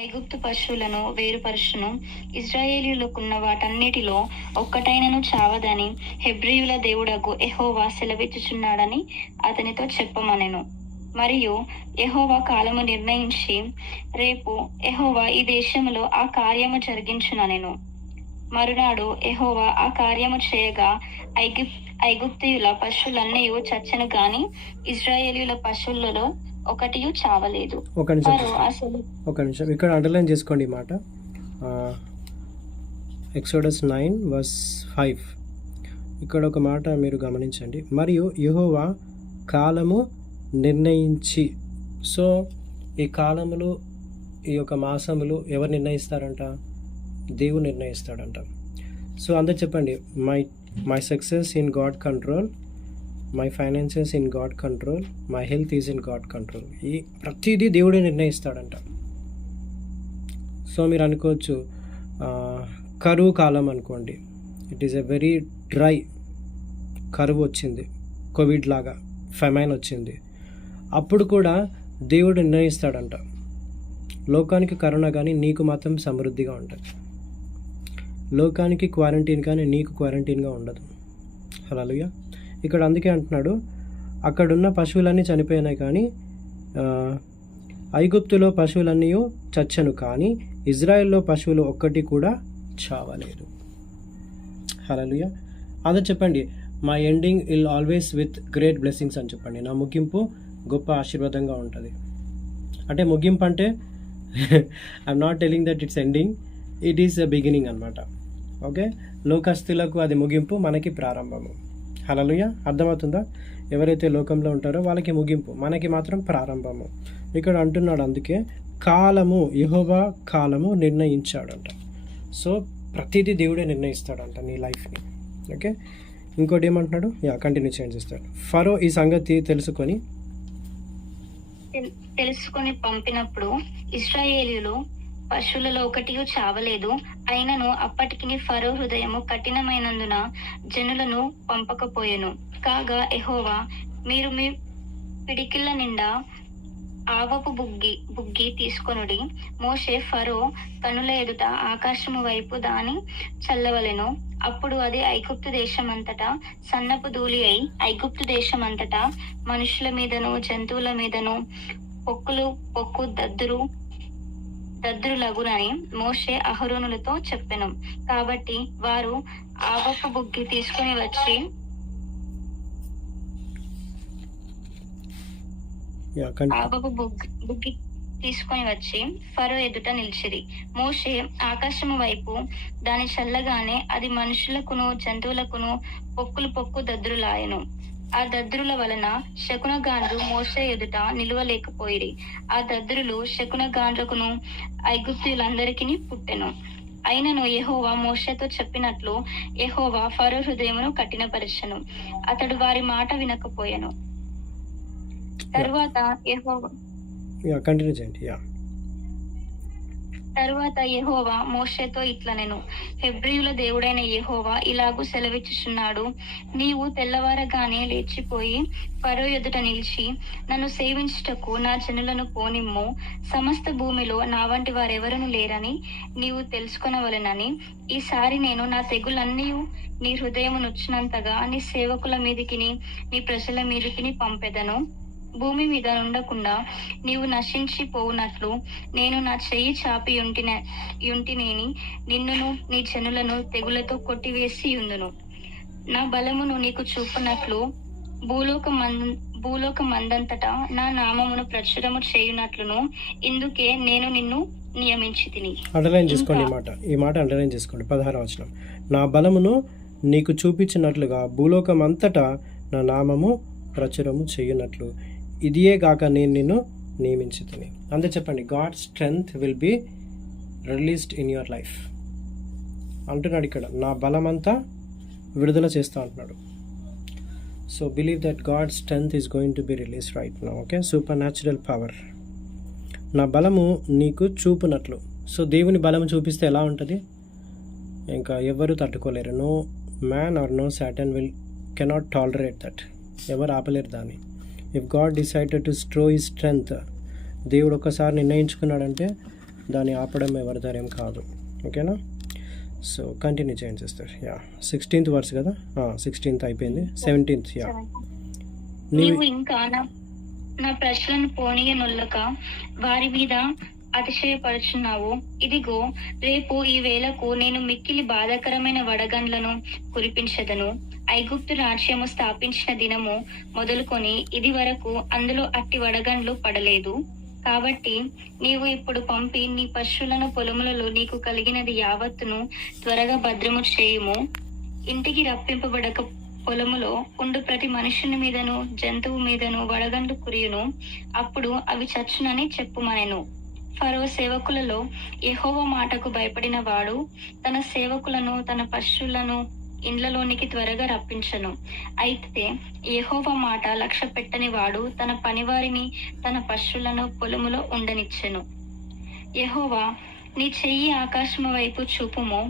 ఐగుప్తు పశువులను వేరుపరచును, ఇశ్రాయేలీయులకున్న వాటన్నిటిలో ఒక్కటైనను చావదని హెబ్రీయుల దేవుడగు యెహోవా సెలవిచ్చుచున్నాడని అతనితో చెప్పమనెను. మరియు యెహోవా కాలము నిర్ణయించి, రేపు యెహోవా ఈ దేశములో ఆ కార్యము జరిగించుననెను. మరునాడు యెహోవా ఆ కార్యము చేయగా ఐగుప్తీయుల పశువులన్నీ చచ్చెను గాని ఇశ్రాయేలీయుల పశువులలో ఒకటియు చావలేదు. ఒక నిమిషం ఇక్కడ అండర్లైన్ చేసుకోండి ఈ మాట. ఎక్సోడస్ 9:5 ఇక్కడ ఒక మాట మీరు గమనించండి. మరియు యెహోవా కాలము నిర్ణయించి. సో ఈ కాలములు, ఈ యొక్క మాసములు ఎవరు నిర్ణయిస్తారంట? దేవుడు నిర్ణయిస్తాడంట. సో అందరు చెప్పండి, my success in God control, my finances in God control, my health is in God control. ఈ ప్రతిదీ దేవుడే నిర్ణయిస్తాడంట. సో మీరు అనుకోవచ్చు కరువు కాలం అనుకోండి, it is a very dry, కరువు వచ్చింది, కోవిడ్ లాగా ఫెమైన్ వచ్చింది, అప్పుడు కూడా దేవుడు నిర్ణయిస్తాడంట. లోకానికి కరోనా కానీ నీకు మాత్రం సమృద్ధిగా ఉంటుంది. లోకానికి క్వారంటైన్ కానీ నీకు క్వారంటైన్గా ఉండదు. హల్లెలూయా. ఇక్కడ అందుకే అంటున్నాడు, అక్కడున్న పశువులన్నీ చనిపోయినాయి కానీ ఐగుప్తులో పశువులన్నీ చచ్చను కానీ ఇజ్రాయెల్లో పశువులు ఒక్కటి కూడా చావలేదు. హల్లెలూయా. అందరూ చెప్పండి, my ending will always with great blessings అని చెప్పండి. నా ముగింపు గొప్ప ఆశీర్వాదంగా ఉంటుంది. అంటే ముగింపు అంటే I'm not telling that it's ending, it is a beginning అనమాట. ఓకే, లోకస్తులకు అది ముగింపు, మనకి ప్రారంభము. హల్లెలూయా. అర్థమవుతుందా? ఎవరైతే లోకంలో ఉంటారో వాళ్ళకి ముగింపు, మనకి మాత్రం ప్రారంభము. ఇక్కడ అంటున్నాడు అందుకే కాలము, యెహోవా కాలము నిర్ణయించాడంట. సో ప్రతిదీ దేవుడే నిర్ణయిస్తాడంట నీ లైఫ్ని. ఓకే, ఇంకోటి ఏమంటున్నాడు? కంటిన్యూ చేస్తాడు. ఫరో ఈ సంగతి తెలుసుకొని పంపినప్పుడు ఇశ్రాయేలీయులు పశువులలో ఒకటియు చావలేదు. అయినను అప్పటికి ఫరో హృదయము కఠినమైనందున జనులను పంపకపోయెను. కాగా యెహోవా, మీరు మీ పిడికిళ్ళ నిండా ఆవపు బుగ్గి తీసుకొనుడి. మోషే ఫరో కనుల ఎదుట ఆకాశము వైపు దాని చల్లవలెను. అప్పుడు అది ఐగుప్తు దేశమంతటా సన్నపు ధూళి అయి ఐగుప్తు దేశమంతటా మనుషుల మీదను జంతువుల మీదను పొక్కు దద్దురులగునని మోషే అహరోనులతో చెప్పెను. కాబట్టి వారు ఆవపు బుగ్గి తీసుకుని వచ్చి ఫరో ఎదుట నిలిచిరి. మోషే ఆకాశము వైపు దాని చల్లగానే అది మనుషులకును జంతువులకును పొక్కు దద్దురులాయెను. ఆ దద్దురుల వలన శకునగాండ్రు మోషే ఎదుట నిలువలేకపోయిరి. ఆ దద్దురులు శకునగాండ్రకును ఐగుప్తీయులందరికీ పుట్టెను. అయినను యెహోవా మోషేతో చెప్పినట్లు యెహోవా ఫరో హృదయమును కఠినపరచెను, అతడు వారి మాట వినకపోయెను. తరువాత యెహోవా మోషేతో ఇట్లనెను, హెబ్రీయుల దేవుడైన యెహోవా ఇలాగు సెలవిచ్చుచున్నాడు, నీవు తెల్లవారగానే లేచిపోయి ఫరో ఎదుట నిలిచి, నన్ను సేవించుటకు నా జనులను పోనిమ్ము. సమస్త భూమిలో నా వంటి వారెవరును లేరని నీవు తెలుసుకొనవలెనని ఈసారి నేను నా తెగులన్నీ నీ హృదయము నొచ్చినంతగా నీ సేవకుల మీదికిని నీ ప్రజల మీదికిని పంపెదను. భూమి మీద ఉండకుండా నీవు నశించి పోవునట్లు నేను నా చెయ్యి చాపి యుంటినేని నిన్నును నీ జనులను తెగులతో కొట్టివేసి యుందును. నా బలమును నీకు చూపునట్లు భూలోకమందంతటా నా నామమును ప్రచురము చేయునట్లును ఇందుకే నేను నిన్ను నియమించితిని. అండర్లైన్ చేసుకోండి ఈ మాట అండర్లైన్ చేసుకోండి. 16వ వచనం, నా బలమును నీకు చూపించినట్లుగా భూలోకమంతటా నా నామము ప్రచురము చేయునట్లు ఇదియే గాక నేను నిన్ను నియమించితిని. అంతే చెప్పండి, God strength will be released in your life అంటున్నాడు ఇక్కడ. నా బలమంతా విడుదల చేస్తా అంటున్నాడు. So believe that God strength is going to be release right now. Okay, super natural power. నా బలము నీకు చూపునట్లు. సో దేవుని బలము చూపిస్తే ఎలా ఉంటుంది? ఇంకా ఎవరు తట్టుకోలేరు. No man or no Satan cannot tolerate that. ఎవరు ఆపలేరు దాన్ని. If God decided to strow his strength, దేవుడు ఒక్కసారి నిర్ణయించుకున్నాడంటే దాన్ని ఆపడం ఎవరి ధైర్యం కాదు. ఓకేనా? సో కంటిన్యూ చేయండి సిస్టర్. 16th వర్స్ కదా, 16th అయిపోయింది, 17th. నీవు ఇంకా నా ప్రజలను పోనీయనొల్లక వారి మీద అతిశయపడుచున్నావు. ఇదిగో, రేపు ఈ వేళకు నేను మిక్కిలి బాధాకరమైన వడగండ్లను కురిపించదను. ఐగుప్తు రాజ్యము స్థాపించిన దినము మొదలుకొని ఇది వరకు అందులో అట్టి వడగండ్లు పడలేదు. కాబట్టి నీవు ఇప్పుడు పంపి నీ పశువులను పొలములలో నీకు కలిగినది యావత్తును త్వరగా భద్రము చేయుము. ఇంటికి రప్పింపబడక పొలములో ఉండు ప్రతి మనుషుని మీదను జంతువు మీదను వడగండ్లు కురియును. అప్పుడు అవి చచ్చునని చెప్పుమనెను. ఫరో సేవకులలో యెహోవా మాటకు భయపడిన వాడు తన సేవకులను తన పశువులను ఇండ్లలోనికి త్వరగా రప్పించను. అయితే యెహోవా మాట లక్ష్య పెట్టని వాడు తన పనివారిని తన పశువులను పొలములో ఉండనిచ్చెను. యెహోవా, నీ చెయ్యి ఆకాశము వైపు చూపుము.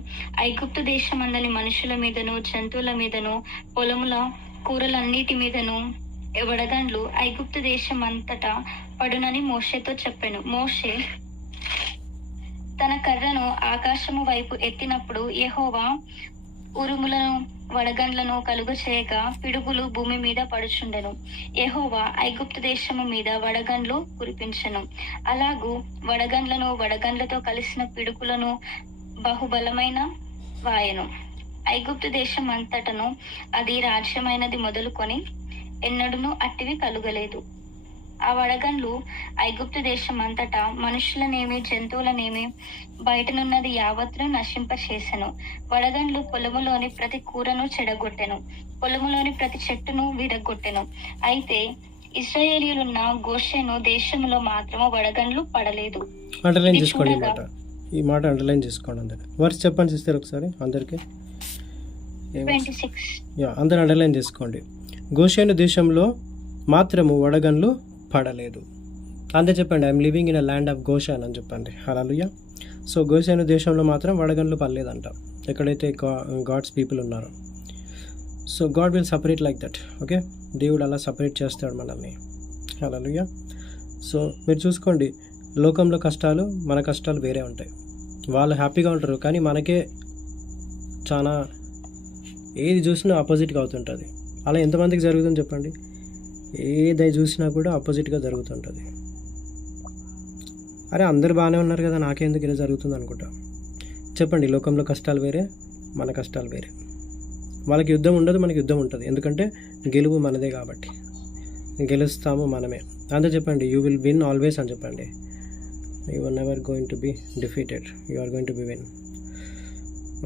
ఐగుప్తు దేశమందలి మనుషుల మీదను జంతువుల మీదను పొలముల కూరలన్నిటి మీదను వడగండ్లు ఐగుప్తు దేశం అంతటా పడునని మోషేతో చెప్పెను. మోషే తన కర్రను ఆకాశము వైపు ఎత్తినప్పుడు యెహోవా ఉరుములను వడగండ్లను కలుగ చేయగా పిడుగులు భూమి మీద పడుచుండెను. యెహోవా ఐగుప్తు దేశము మీద వడగండ్లు కురిపించెను. అలాగూ వడగండ్లతో కలిసిన పిడుగులను బహుబలమైన వాయెను. ఐగుప్తు దేశం అంతటను అది రాజ్యమైనది మొదలుకొని ఎన్నడూనూ అట్టివి కలుగలేదు. ఆ వడగండ్లు ఐగుప్తు దేశం అంతటా మనుషులనేమి జంతువులనేమి బయటనున్నది యావత్తును నశింపచేసెను. వడగండ్లు పొలములోని ప్రతి కూరను చెడగొట్టెను, పొలములోని ప్రతి చెట్టును విరగొట్టెను. అయితే ఇశ్రాయేలీయులున్న గోషెను దేశంలో మాత్రము వడగండ్లు పడలేదు. అండర్లైన్ చేసుకోండి ఈ మాట అండర్లైన్ చేసుకోండి అందరు. వర్స్ చెప్పండి సిస్టర్ ఒకసారి అందరికి. 26. అందరు అండర్లైన్ చేసుకోండి. గోషెను దేశంలో మాత్రము వడగండ్లు పడలేదు. అంతే చెప్పండి. I'm living in a land of Goshen అని చెప్పండి. హల్లెలూయా. సో గోషెను దేశంలో మాత్రం వడగండ్లు పడలేదంట ఎక్కడైతే గాడ్స్ పీపుల్ ఉన్నారో. So God will separate like that. Okay, దేవుడు అలా సపరేట్ చేస్తాడు మనల్ని. హల్లెలూయా. సో మీరు చూసుకోండి, లోకంలో కష్టాలు మన కష్టాలు వేరే ఉంటాయి. వాళ్ళు హ్యాపీగా ఉంటారు, కానీ మనకే చాలా ఏది చూసినా ఆపోజిట్గా అవుతుంటుంది. అలా ఎంతమందికి జరుగుతుంది చెప్పండి? ఏదై చూసినా కూడా ఆపోజిట్గా జరుగుతుంటుంది. అరే అందరు బాగానే ఉన్నారు కదా, నాకెందుకు ఇలా జరుగుతుంది అనుకుంటా. చెప్పండి, లోకంలో కష్టాలు వేరే, మన కష్టాలు వేరే. వాళ్ళకి యుద్ధం ఉండదు, మనకి యుద్ధం ఉంటుంది. ఎందుకంటే గెలుపు మనదే కాబట్టి, గెలుస్తాము మనమే. అంతే చెప్పండి, యూ విల్ విన్ ఆల్వేస్ అని చెప్పండి. You are never going to be defeated, you are going to be win.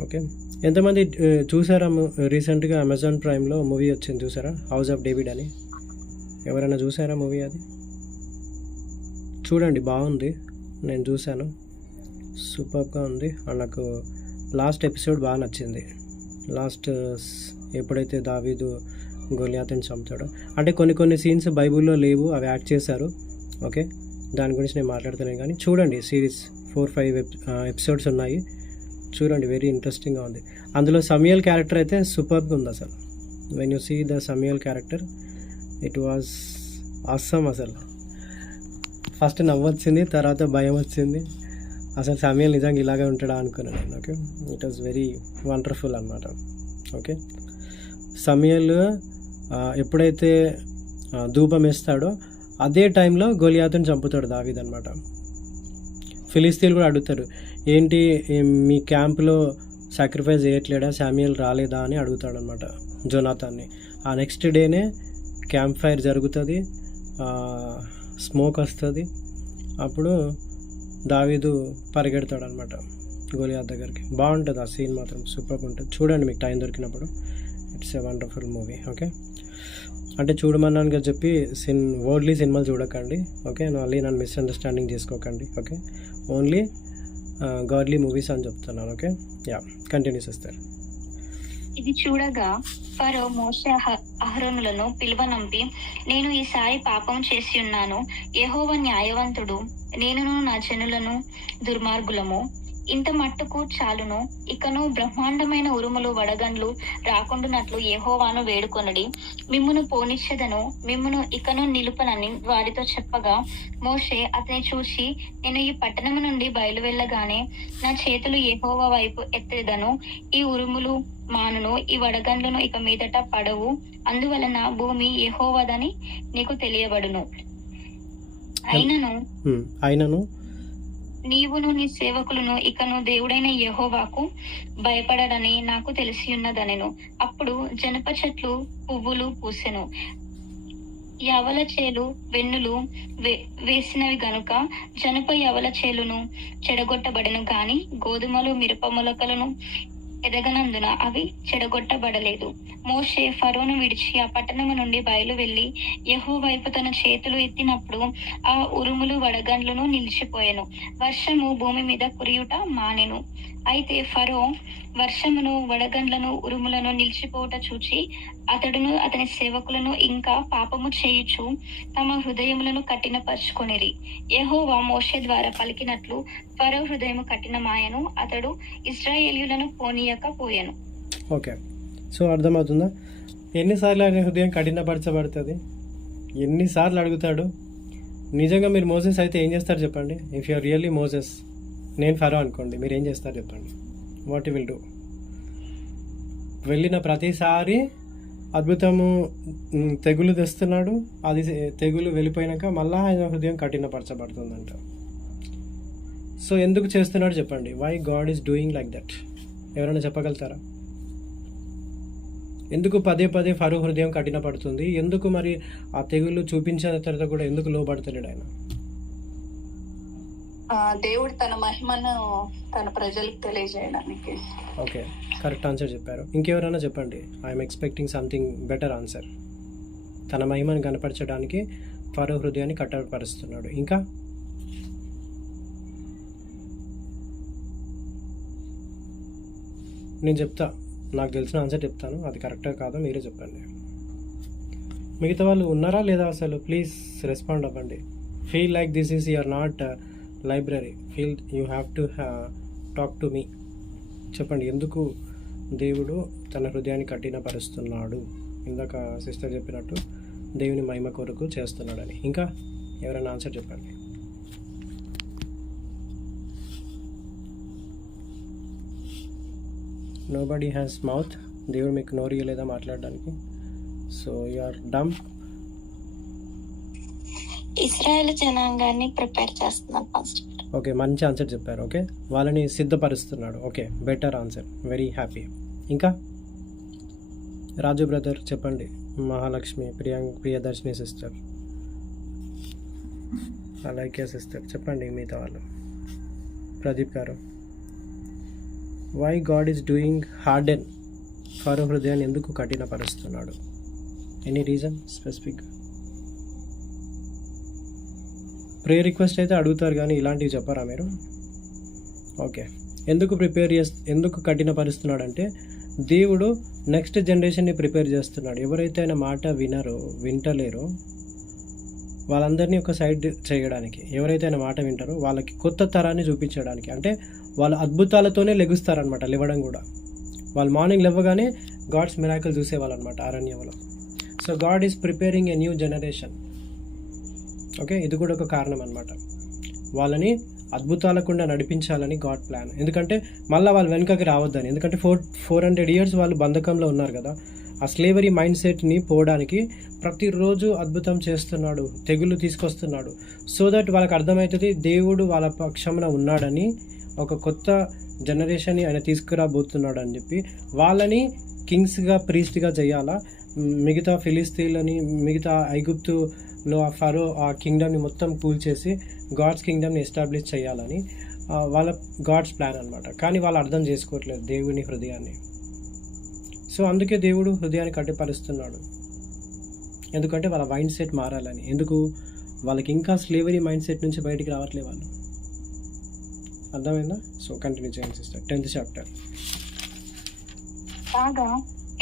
Okay, ఎంతమంది చూసారా రీసెంట్గా అమెజాన్ ప్రైమ్లో మూవీ వచ్చింది చూసారా, హౌస్ ఆఫ్ డేవిడ్ అని? ఎవరైనా చూసారా మూవీ? అది చూడండి, బాగుంది. నేను చూశాను, సూపర్గా ఉంది. అండ్ నాకు లాస్ట్ ఎపిసోడ్ బాగా నచ్చింది. లాస్ట్ ఎప్పుడైతే దావీదు గొలియాతుని చంపుతాడో, అంటే కొన్ని సీన్స్ బైబిల్లో లేవు, అవి యాడ్ చేశారు. ఓకే, దాని గురించి నేను మాట్లాడతలేను, కానీ చూడండి. సిరీస్ 4-5 ఎపిసోడ్స్ ఉన్నాయి, చూడండి. వెరీ ఇంట్రెస్టింగ్గా ఉంది. అందులో సమయల్ క్యారెక్టర్ అయితే సూపర్గా ఉంది అసలు. When you see the Samuel character, it was awesome. అసలు ఫస్ట్ నవ్వు వచ్చింది, తర్వాత భయం వచ్చింది. అసలు సమయల్ నిజంగా ఇలాగే ఉంటాడా అనుకున్నాను నేను. Okay, it was very wonderful అన్నమాట. ఓకే, సమయల్ ఎప్పుడైతే ధూపం వేస్తాడో అదే టైంలో గొలియాతుని చంపుతాడు దావీద్ అనమాట. ఫిలిస్తీన్లు కూడా అడుగుతారు, ఏంటి మీ క్యాంప్లో సాక్రిఫైస్ చేయట్లేడా, శామ్యుయల్ రాలేదా అని అడుగుతాడు అనమాట జోనాథాన్ని. ఆ నెక్స్ట్ డేనే క్యాంప్ ఫైర్ జరుగుతుంది, స్మోక్ వస్తుంది. అప్పుడు దావీదు పరిగెడతాడు అనమాట గోలియాత్ దగ్గరికి. బాగుంటుంది ఆ సీన్, మాత్రం సూపర్గా ఉంటుంది. చూడండి మీకు టైం దొరికినప్పుడు. It's a wonderful movie. Okay, అంటే చూడమన్నాను కదా చెప్పి వరల్డ్లీ సినిమాలు చూడకండి. ఓకే, మళ్ళీ నన్ను మిస్అండర్స్టాండింగ్ చేసుకోకండి. ఓకే, ఓన్లీ గాడ్లీ మూవీస్ అని చెప్తున్నాను. ఓకే, కంటిన్యూ చేస్తారు. ఇది చూడగా ఫరో మోషే అహరోనులను పిలువనంపి, నేను ఈసారి పాపం చేసి ఉన్నాను. యెహోవా న్యాయవంతుడు, నేనును నా జనులను దుర్మార్గులము. ఇంత మట్టుకు చాలును. ఇకను బ్రహ్మాండమైన ఉరుములు వడగండ్లు రాకుండానట్లు యెహోవాను వేడుకొనుడి. మిమ్మును పోనిచ్చెదను, మిమ్మును ఇకను నిలుపనని వారితో చెప్పగా, మోషే అతని చూసి, నేను ఈ పట్టణము నుండి బయలువెళ్ళగానే నా చేతులు యెహోవా వైపు ఎత్తెదను. ఈ ఉరుములు మానును, ఈ వడగండ్లను ఇక మీదట పడవు. అందువలన భూమి యెహోవాదని నీకు తెలియబడును. అయినను నీవును నీ సేవకులను ఇకను దేవుడైన యెహోవాకు భయపడరని నాకు తెలిసి ఉన్నదనెను. అప్పుడు జనప చెట్లు పువ్వులు పూసెను, యవల చేలు వెన్నులు వేసినవి గనుక జనప యవల చేలును చెడగొట్టబడెను, గాని గోధుమలు మిరప మొలకలను ఎదగనందున అవి చెడగొట్టబడలేదు. మోషే ఫరోను విడిచి ఆ పట్టణము నుండి బయలు వెళ్లి యెహోవా వైపు తన చేతులు ఎత్తినప్పుడు ఆ ఉరుములు వడగండ్లను నిలిచిపోయెను. వర్షము భూమి మీద కురియుట మానెను. అయితే ఫరో వర్షమును వడగండ్లను ఉరుములను నిలిచిపోవుట చూచి అతడును అతని సేవకులను ఇంకా పాపము చేయుచు తమ హృదయములను కఠినపరుచుకొనిరి. యెహోవా మోషే ద్వారా పలికినట్లు ఫరో హృదయము కఠినమాయను, అతడు ఇశ్రాయేలీయులను పోనీయకపోయెను. ఓకే, సో అర్థమవుతుందా? ఎన్నిసార్లు ఆయన హృదయం కఠినపరచబడుతుంది? ఎన్నిసార్లు అడుగుతాడు? నిజంగా మీరు మోసెస్ అయితే ఏం చేస్తారు చెప్పండి? If you are really Moses, నేను ఫరో అనుకోండి, మీరు ఏం చేస్తారు చెప్పండి? What you will do? వెళ్ళిన ప్రతిసారి అద్భుతము తెగులు తెస్తున్నాడు, అది తెగులు వెళ్ళిపోయినాక మళ్ళీ ఆయన హృదయం కఠినపరచబడుతుందంట. సో ఎందుకు చేస్తున్నాడు చెప్పండి? Why God is doing like that? ఎవరైనా చెప్పగలుగుతారా? ఎందుకు పదే పదే ఫరో హృదయం కఠినపడుతుంది? ఎందుకు మరి ఆ తెగులు చూపించిన తర్వాత కూడా ఎందుకు లోబడతలేడు ఆయన? దేవుడు తన మహిమను తన ప్రజలకు తెలియజేయడానికి. ఓకే, కరెక్ట్ ఆన్సర్ చెప్పారు. ఇంకెవరైనా చెప్పండి. I'm expecting something better answer. తన మహిమను కనపరచడానికి ఫరో హృదయాన్ని కట్టపరుస్తున్నాడు. ఇంకా నేను చెప్తా, నాకు తెలిసిన ఆన్సర్ చెప్తాను, అది కరెక్టా కాదో మీరే చెప్పండి. మిగతా వాళ్ళు ఉన్నారా లేదా అసలు? ప్లీజ్ రెస్పాండ్ అవ్వండి. Feel like this is your not library, feel you have to talk to me. చెప్పండి, ఎందుకు దేవుడు తన హృదయాన్ని కఠినపరుస్తున్నాడు? ఇందాక సిస్టర్ చెప్పినట్టు దేవుని మహిమ కొరకు చేస్తున్నాడని. ఇంకా ఎవరైనా ఆన్సర్ చెప్పండి. Nobody has mouth. దేవుడు మీకు నోరు ఇయ్యలేదా మాట్లాడడానికి? So you are dumb. ఇశ్రాయేల్ జనాంగాన్ని ప్రిపేర్ చేస్తున్నాను ఫస్ట్. ఓకే, మంచి ఆన్సర్ చెప్పారు. ఓకే, వాళ్ళని సిద్ధపరుస్తున్నాడు. Okay, better answer, very happy. ఇంకా రాజు బ్రదర్ చెప్పండి. మహాలక్ష్మి, ప్రియదర్శిని సిస్టర్, అలాగే సిస్టర్ చెప్పండి. మిగతా వాళ్ళు ప్రదీప్ గారు, why God is doing harden? Pharaoh హృదయాన్ని ఎందుకు కఠినపరుస్తున్నాడు? Any reason specific? Prayer request అయితే అడుగుతారు కానీ ఇలాంటివి చెప్పారా మీరు? ఓకే, ఎందుకు కఠినపరుస్తున్నాడు అంటే దేవుడు నెక్స్ట్ జనరేషన్ని ప్రిపేర్ చేస్తున్నాడు. ఎవరైతే ఆయన మాట వింటలేరో వాళ్ళందరినీ ఒక సైడ్ చేయడానికి, ఎవరైతే ఆయన మాట వింటారో వాళ్ళకి కొత్త తరాన్ని చూపించడానికి, అంటే వాళ్ళ అద్భుతాలతోనే లెగుస్తారనమాట. లేవడం కూడా వాళ్ళు మార్నింగ్ లేవగానే గాడ్స్ మిరాకిల్ చూసేవాళ్ళు అనమాట అరణ్యంలో. So God is preparing a new generation. Okay, ఇది కూడా ఒక కారణం అనమాట. వాళ్ళని అద్భుతాలకుండా నడిపించాలని గాడ్ ప్లాన్. ఎందుకంటే మళ్ళీ వాళ్ళు వెనుకకి రావద్దని. ఎందుకంటే 400 years వాళ్ళు బంధకంలో ఉన్నారు కదా. ఆ స్లేవరీ మైండ్ సెట్ని పోవడానికి ప్రతిరోజు అద్భుతం చేస్తున్నాడు, తెగులు తీసుకొస్తున్నాడు. సో దట్ వాళ్ళకి అర్థమవుతుంది దేవుడు వాళ్ళ పక్షమున ఉన్నాడని, ఒక కొత్త జనరేషన్ని ఆయన తీసుకురాబోతున్నాడు అని చెప్పి వాళ్ళని కింగ్స్గా, ప్రీస్ట్గా చేయాలా. మిగతా ఫిలిస్తీన్లని, మిగతా ఐగుప్తులో ఆ ఫరో ఆ కింగ్డమ్ని మొత్తం కూల్చేసి గాడ్స్ కింగ్డమ్ని ఎస్టాబ్లిష్ చేయాలని వాళ్ళ గాడ్స్ ప్లాన్ అనమాట. కానీ వాళ్ళు అర్థం చేసుకోవట్లేదు దేవుని హృదయాన్ని. సో అందుకే దేవుడు హృదయాన్ని కట్టిపరుస్తున్నాడు. ఎందుకంటే వాళ్ళ మైండ్ సెట్ మారాలని. ఎందుకు? వాళ్ళకి ఇంకా స్లేవరీ మైండ్ సెట్ నుంచి బయటికి రావట్లేదు వాళ్ళు. అర్థమైందా? సో కంటిన్యూ చేయండి సిస్టర్. 10th chapter. కాగా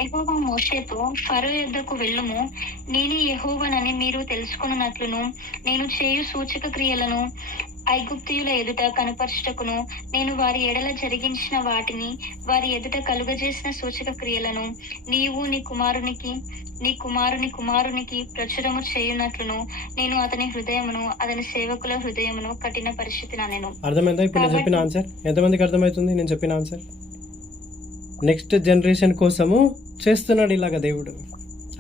యెహోవా మోషేతో, ఫరో యొద్దకు వెళ్ళుము, నేను యెహోవానని మీరు తెలుసుకొనున్నట్లును నేను చేయు సూచక క్రియలను ఐగుప్తీయుల ఎదుట కనపరచుటకును నేను వారి ఎడల జరిగించిన వాటిని వారి ఎదుట కలుగజేసిన సూచక క్రియలను నీవు నీ కుమారునికి ప్రచురము చేయునట్లును నేను అతని హృదయమును అతని సేవకుల హృదయమును కఠిన పరిస్థితి నేను. అర్థమైందా ఇప్పుడు నేను చెప్పిన ఆన్సర్? ఎంతమందికి అర్థమవుతుంది నేను చెప్పిన ఆన్సర్? నెక్స్ట్ జనరేషన్ కోసము చేస్తున్నాడు ఇలాగ దేవుడు.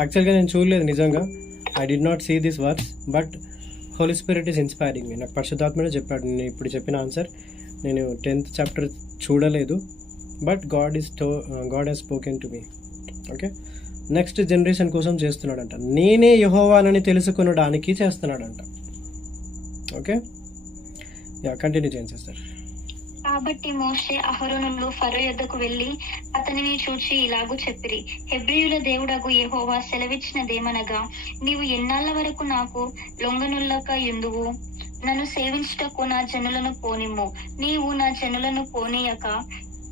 యాక్చువల్గా నేను చూడలేదు నిజంగా, I did not see this works, but Holy Spirit is inspiring me. నాకు పరిశుద్ధాత్ముడే చెప్పాడు నేను ఇప్పుడు చెప్పిన ఆన్సర్. నేను 10th చాప్టర్ చూడలేదు, but God has spoken to me. Okay, next generation కోసం చేస్తున్నాడంట. నేనే యెహోవానని తెలుసుకొనడానికి చేస్తున్నాడంట. ఓకే, కంటిన్యూ చేయండి సార్. కాబట్టి మోషే అహరోనులు ఫరో యొద్దకు వెళ్లి అతనిని చూచి ఇలాగూ చెప్పిరి, హెబ్రీయుల దేవుడగు యెహోవా సెలవిచ్చినదేమనగా, నీవు ఎన్నాళ్ల వరకు నాకు లొంగనుల్లక యుందువు? నన్ను సేవించుటకు నా జనులను పోనిమ్ము. నీవు నా జనులను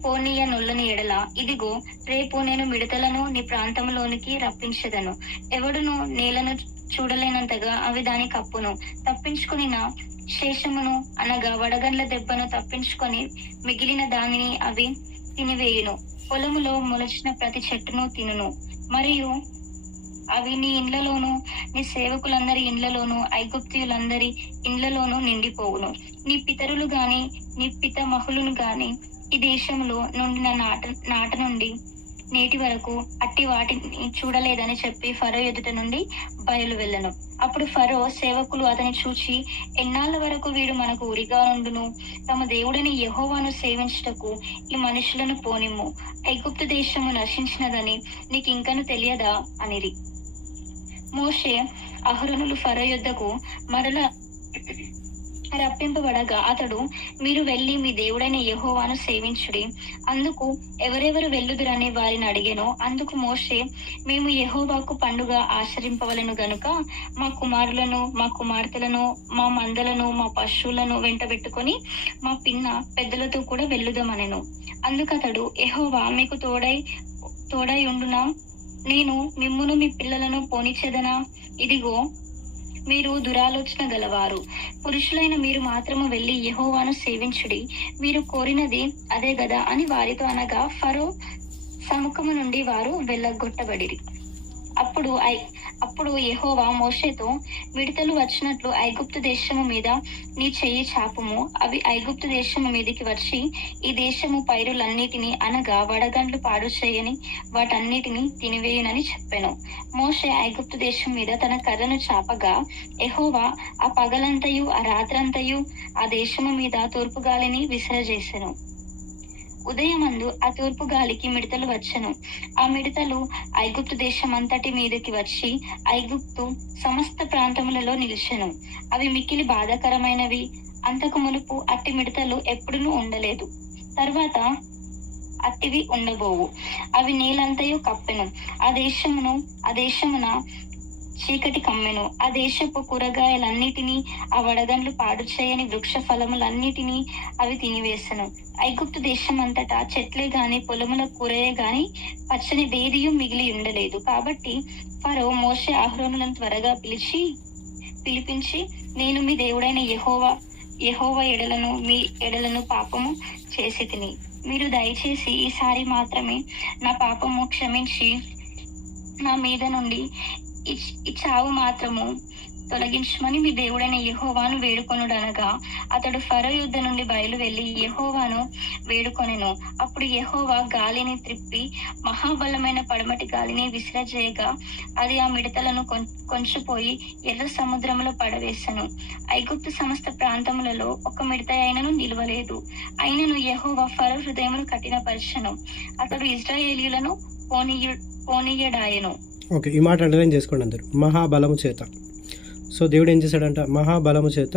పోనీయనొల్లని ఎడల ఇదిగో రేపు నేను మిడతలను నీ ప్రాంతంలోనికి రప్పించదను. ఎవడును నేలను చూడలేనంతగా అవి దాని కప్పును. తప్పించుకుని నా శేషమును అనగా వడగండ్ల దెబ్బను తప్పించుకొని మిగిలిన దానిని అవి తినివేయును. పొలములో మొలచిన ప్రతి చెట్టును తినును. మరియు అవి నీ ఇండ్లలోను నీ సేవకులందరి ఇండ్లలోను ఐగుప్తీయులందరి ఇండ్లలోను నిండిపోవును. నీ పితరులు గాని నీ పితమహులను గాని ఈ దేశంలో నుండిన నాట నుండి నేటి వరకు అట్టి వాటిని చూడలేదని చెప్పి ఫరో ఎదుట నుండి బయలు వెళ్ళను. అప్పుడు ఫరో సేవకులు అతని చూచి, ఎన్నాళ్ళ వరకు వీడు మనకు ఉరిగా నుండును? తమ దేవుడని యెహోవాను సేవించుటకు ఈ మనుషులను పోనిమ్ము. ఐగుప్తు దేశము నశించినదని నీకు ఇంకను తెలియదా అనిరి. మోషే అహరోనులు ఫరో యొద్దకు మరల రప్పింపబడగా అతడు, మీరు వెళ్లి మీ దేవుడైన యెహోవాను సేవించుడి. అందుకు ఎవరెవరు వెళ్ళుదురని వారిని అడిగెను. అందుకు మోషే, మేము యెహోవాకు పండుగ ఆచరింపవలెను గనుక మా కుమారులను మా కుమార్తెలను మా మందలను మా పశువులను వెంటబెట్టుకొని మా పిన్న పెద్దలతో కూడా వెళ్ళుదామనెను. అందుకతడు, యెహోవా మీకు తోడై ఉండునా? నేను మిమ్మును మీ పిల్లలను పోనిచ్చేదనా? ఇదిగో మీరు దురాలోచన గలవారు. పురుషులైన మీరు మాత్రము వెళ్లి యెహోవాను సేవించుడి. మీరు కోరినది అదే గదా అని వారితో అనగా ఫరో సముఖము నుండి వారు వెళ్ళగొట్టబడిరి. అప్పుడు యెహోవా మోషేతో, మిడతలు వచ్చినట్లు ఐగుప్తు దేశము మీద నీ చెయ్యి చాపుము. అవి ఐగుప్తు దేశము మీదికి వచ్చి ఈ దేశము పైరులన్నిటినీ అనగా వడగండ్లు పాడు చేయని వాటన్నిటిని తినివేయునని చెప్పెను. మోషే ఐగుప్తు దేశం మీద తన కర్రను చాపగా యెహోవా ఆ పగలంతయు ఆ రాత్రంతయు ఆ దేశము మీద తూర్పు గాలిని విసరజేసెను. ఉదయమందు ఆ తూర్పు గాలికి మిడతలు వచ్చెను. ఆ మిడతలు ఐగుప్తు దేశం అంతటి మీదకి వచ్చి ఐగుప్తు సమస్త ప్రాంతములలో నిలిచెను. అవి మిక్కిలి బాధాకరమైనవి. అంతకు మునుపు అట్టి మిడతలు ఎప్పుడునూ ఉండలేదు, తర్వాత అట్టివి ఉండబోవు. అవి నేలంతయు కప్పెను. ఆ దేశమున చీకటి కమ్మెను. ఆ దేశపు కూరగాయలన్నిటినీ ఆ వడగండ్లు పాడు చేయని వృక్ష ఫలములన్నిటినీ అవి తినివేసెను. ఐగుప్తు దేశం అంతటా చెట్లే గాని పొలముల కూరయే గాని పచ్చని దేదియు మిగిలి ఉండలేదు. కాబట్టి ఫరో మోషే అహరోనులను త్వరగా పిలిపించి, నేను మీ దేవుడైన యెహోవా ఎడలను మీ ఎడలను పాపము చేసి తిని, మీరు దయచేసి ఈసారి మాత్రమే నా పాపము క్షమించి నా మీద నుండి ఈ చావు మాత్రము తొలగించమని మీ దేవుడైన యెహోవాను వేడుకొనుడనగా అతడు ఫరో యుద్ధ నుండి బయలు వెళ్లి యెహోవాను వేడుకొనెను. అప్పుడు యెహోవా గాలిని త్రిప్పి మహాబలమైన పడమటి గాలిని విసిరజేయగా అది ఆ మిడతలను కొంచెపోయి ఎర్ర సముద్రంలో పడవేసెను. ఐగుప్తు సమస్త ప్రాంతములలో ఒక మిడత అయినను నిలవలేదు. అయినను యెహోవా ఫరో హృదయమును కఠినపరచెను. అతడు ఇశ్రాయేలీయులను పోనీయడాయెను. ఓకే, ఈ మాట అండర్లైన్ చేసుకోండి అందరు. మహాబలము చేత. సో దేవుడు ఏం చేశాడంట? మహాబలము చేత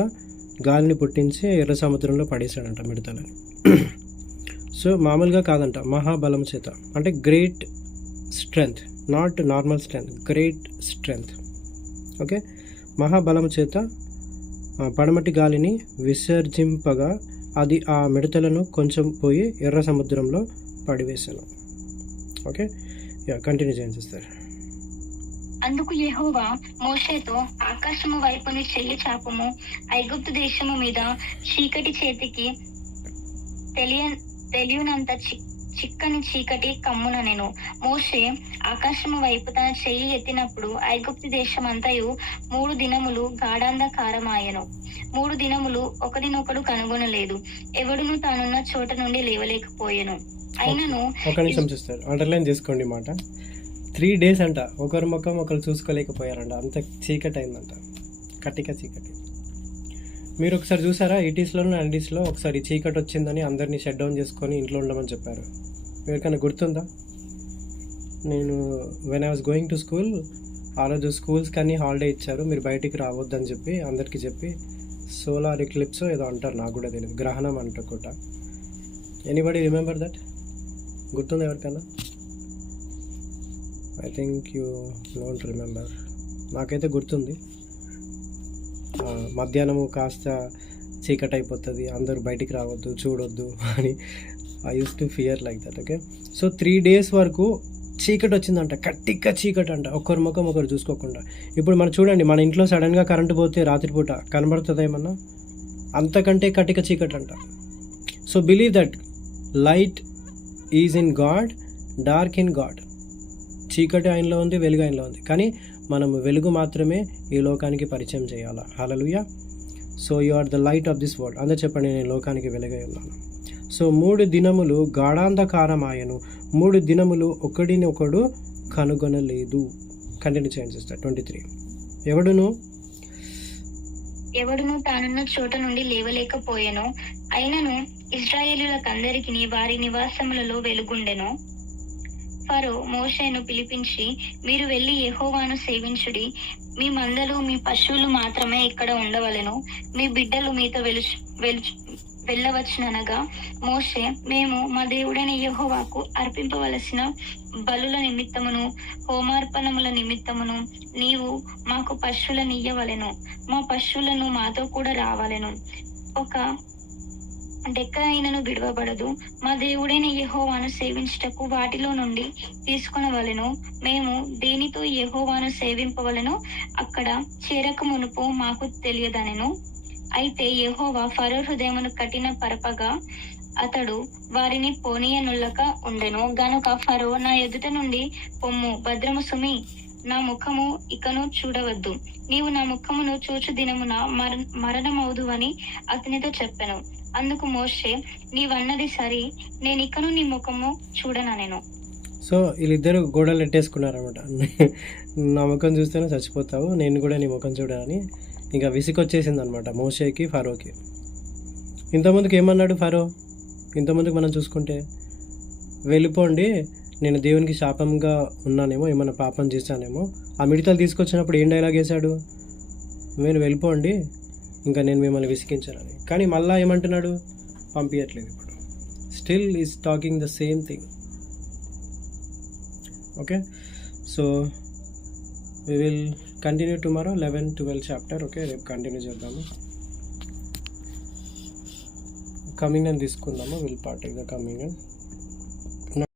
గాలిని పుట్టించి ఎర్ర సముద్రంలో పడేశాడంట మిడతలని. సో మామూలుగా కాదంట, మహాబలము చేత అంటే great strength, not normal strength, great strength. Okay, మహాబలము చేత పడమటి గాలిని విసర్జింపగా అది ఆ మిడతలను కొంచెం పోయి ఎర్ర సముద్రంలో పడివేశాను. ఓకే, కంటిన్యూ చేయండి సార్. అందుకు యెహోవా మోషేతో ఆకాశము వైపుని చెయ్యి చాపము, ఐగుప్తు దేశము మీద చీకటి చేతికి తెలియనంత చిక్కని చీకటి కమ్ముననెను. మోషే ఆకాశము వైపు తన చెయ్యి ఎత్తినప్పుడు ఐగుప్తు దేశమంతయు 3 దినములు గాఢాంధకారమాయెను. 3 దినములు ఒకడినొకడు కనుగొనలేదు, ఎవడును తానున్న చోట నుండి లేవలేకపోయెను. అయినను ఒక నిమిషం చూస్తారు, అండర్లైన్ చేసుకోండి మాట. 3 days అంట ఒకరి ముఖం ఒకరు చూసుకోలేకపోయారంట, అంత చీకటి అయిందంట, కట్టిక చీకటి. మీరు ఒకసారి చూసారా, 80sలో 90sలో ఒకసారి చీకటి వచ్చిందని అందరినీ షట్ డౌన్ చేసుకొని ఇంట్లో ఉండమని చెప్పారు. ఎవరికైనా గుర్తుందా? నేను when I was going to school, ఆ రోజు స్కూల్స్ కానీ హాలిడే ఇచ్చారు, మీరు బయటికి రావద్దని చెప్పి అందరికీ చెప్పి, సోలార్ ఎక్లిప్స్ ఏదో అంటారు, నాకు కూడా తెలియదు, గ్రహణం అంటుకుంటా. Anybody remember that? గుర్తుందా ఎవరికైనా? I think you don't remember. నాకైతే గుర్తుంది. మధ్యాహ్నము కాస్త చీకటి అయిపోతుంది, అందరూ బయటికి రావద్దు, చూడొద్దు అని. I use to fear like that. Okay, so 3 days వరకు చీకటి వచ్చిందంట, కట్టిక చీకటి అంట, ఒకరి ముఖం ఒకరు చూసుకోకుండా. ఇప్పుడు మనం చూడండి, మన ఇంట్లో సడన్గా కరెంటు పోతే రాత్రిపూట కనబడుతుంది ఏమన్నా? అంతకంటే కట్టిక చీకటి అంట. So believe that light is in God, dark in God. చీకటి ఆయనలో ఉంది, వెలుగు ఆయనలో ఉంది, కానీ మనం వెలుగు మాత్రమే ఈ లోకానికి పరిచయం చేయాలా. Hallelujah. So you are the light of this world. అందరూ చెప్పండి, నేను లోకానికి వెలుగై ఉన్నాను. సో 3 దినములు గాఢాంధకారమాయను, 3 దినములు ఒకడినొకడు కనుగొనలేదు. కంటిన్యూ చేయండి సిస్టర్. 23. ఎవడును తానున్న చోట నుండి లేవలేకపోయెను. అయినను ఇశ్రాయేలీయులకందరికిని వారి నివాసములలో వెలుగుండెను. ఫరో మోషేను పిలిపించి, మీరు వెళ్ళి యెహోవాను సేవించుడి, మీ మందలు మీ పశువులు మాత్రమే ఇక్కడ ఉండవలెను, మీ బిడ్డలు మీతో వెళ్ళవచ్చుననగా మోషే, మేము మా దేవుడైన యెహోవాకు అర్పింపవలసిన బలుల నిమిత్తమును హోమార్పణముల నిమిత్తమును నీవు మాకు పశువులనియ్యవలెను, మా పశువులను మాతో కూడా రావలెను, ఒక డెక్క అయినను విడవబడదు, మా దేవుడైన యెహోవాను సేవించుటకు వాటిలో నుండి తీసుకొనవలెను, మేము దేనితో యెహోవాను సేవింపవలెనో అక్కడ చేరక మునుపు మాకు తెలియదనెను. అయితే యెహోవా ఫరో హృదయమును కఠిన పరపగా అతడు వారిని పోనీయనుల్లక ఉండెను. గనుక ఫరో, నా ఎదుట నుండి పొమ్ము, భద్రము సుమి, నా ముఖము ఇకను చూడవద్దు, నీవు నా ముఖమును చూచు దినమున మరణమవుదువని అతనితో చెప్పెను. అందుకు మోషే, నీవన్నది సరి, నేను ఇకను నీ ముఖము చూడననెను. సో వీళ్ళిద్దరు గోడలు ఎట్టేసుకున్నారనమాట. నా ముఖం చూస్తేనే చచ్చిపోతావు, నేను కూడా నీ ముఖం చూడని ఇంకా విసికొచ్చేసింది అనమాట మోషేకి, ఫరోకి. ఇంతకుముందుకు ఏమన్నాడు ఫరో? ఇంతకుముందుకు మనం చూసుకుంటే, వెళ్ళిపోండి, నేను దేవునికి శాపంగా ఉన్నానేమో, ఏమైనా పాపం చేశానేమో. ఆ మిడతలు తీసుకొచ్చినప్పుడు ఏం డైలాగ్ వేశాడు? మీరు వెళ్ళిపోండి, ఇంకా నేను మిమ్మల్ని విసిగించానని. కానీ మళ్ళీ ఏమంటున్నాడు? పంపించట్లేదు. ఇప్పుడు still is talking the same thing. Okay, so we will continue tomorrow 11-12 chapter. Okay, రేపు కంటిన్యూ చేద్దాము. కమింగ్ అని తీసుకుందాము, విల్ పార్ట్ ద కమింగ్.